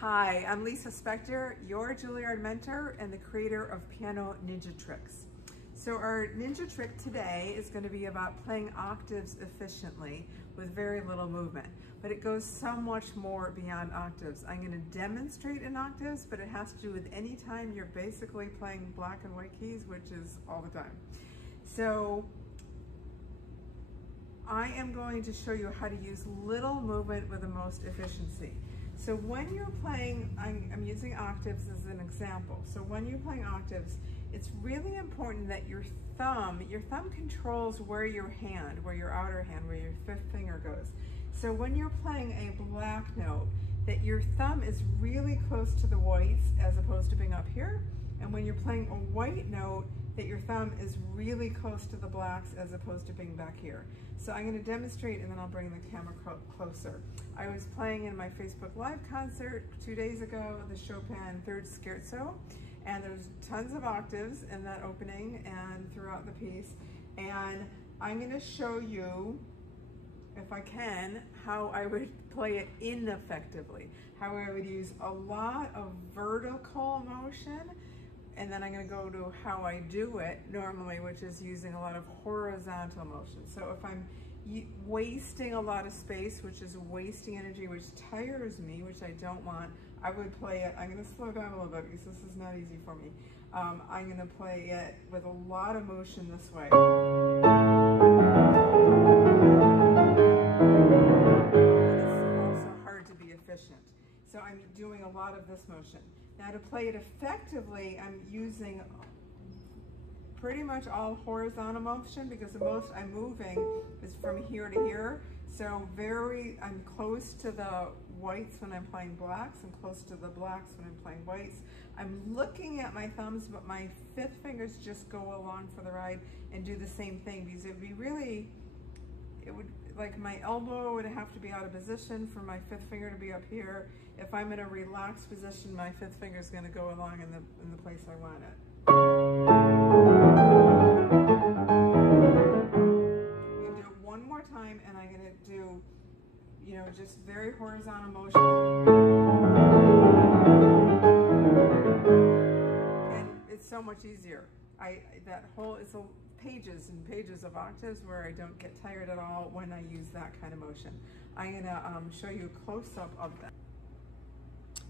Hi, I'm Lisa Spector, your Juilliard mentor and the creator of Piano Ninja Tricks. So our ninja trick today is going to be about playing octaves efficiently with very little movement, but it goes so much more beyond octaves. I'm going to demonstrate in octaves, but it has to do with any time you're basically playing black and white keys, which is all the time. So I am going to show you how to use little movement with the most efficiency. So when you're playing, I'm using octaves as an example. So when you're playing octaves, it's really important that your thumb controls where your outer hand, where your fifth finger goes. So when you're playing a black note, that your thumb is really close to the whites as opposed to being up here. And when you're playing a white note, that your thumb is really close to the blacks as opposed to being back here. So I'm going to demonstrate and then I'll bring the camera closer. I was playing in my Facebook Live concert 2 days ago, the Chopin third Scherzo, and there's tons of octaves in that opening and throughout the piece. And I'm going to show you, if I can, how I would play it ineffectively, how I would use a lot of vertical motion, and then I'm going to go to how I do it normally, which is using a lot of horizontal motion. So if I'm wasting a lot of space, which is wasting energy, which tires me, which I don't want, I would play it, I'm going to slow down a little bit because this is not easy for me. I'm going to play it with a lot of motion this way. It's also hard to be efficient. So I'm doing a lot of this motion. Now to play it effectively, I'm using pretty much all horizontal motion because the most I'm moving is from here to here. So I'm close to the whites when I'm playing blacks, I'm close to the blacks when I'm playing whites. I'm looking at my thumbs, but my fifth fingers just go along for the ride and do the same thing because like my elbow would have to be out of position for my fifth finger to be up here. If I'm in a relaxed position, my fifth finger is going to go along in the place I want it. I'm going to do it one more time, and I'm going to do, just very horizontal motion. And it's so much easier. It's pages and pages of octaves where I don't get tired at all when I use that kind of motion. I'm going to show you a close-up of that.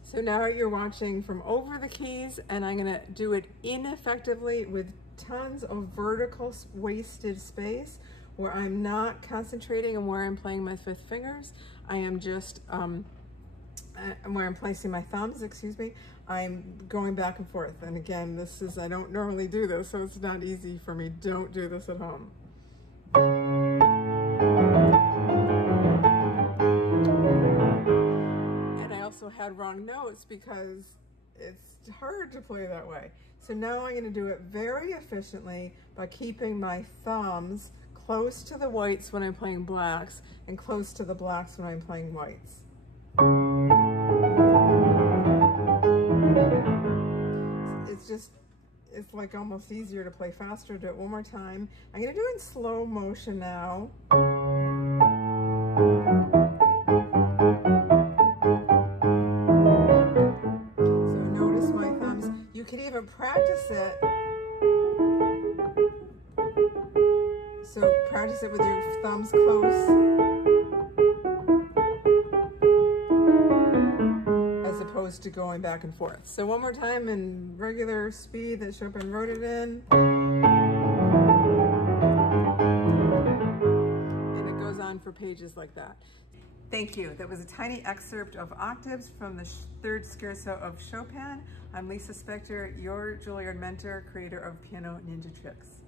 So now you're watching from over the keys, and I'm going to do it ineffectively with tons of vertical wasted space where I'm not concentrating on where I'm playing my fifth fingers. I am just, where I'm placing my thumbs, I'm going back and forth. And again, I don't normally do this, so it's not easy for me. Don't do this at home. And I also had wrong notes because it's hard to play that way. So now I'm going to do it very efficiently by keeping my thumbs close to the whites when I'm playing blacks and close to the blacks when I'm playing whites. It's like almost easier to play faster. Do it one more time. I'm going to do it in slow motion now. So notice my thumbs. You can even practice it. So practice it with your thumbs close, as opposed to going back and forth. So one more time in regular speed that Chopin wrote it in. And it goes on for pages like that. Thank you. That was a tiny excerpt of octaves from the third Scherzo of Chopin. I'm Lisa Spector, your Juilliard mentor, creator of Piano Ninja Tricks.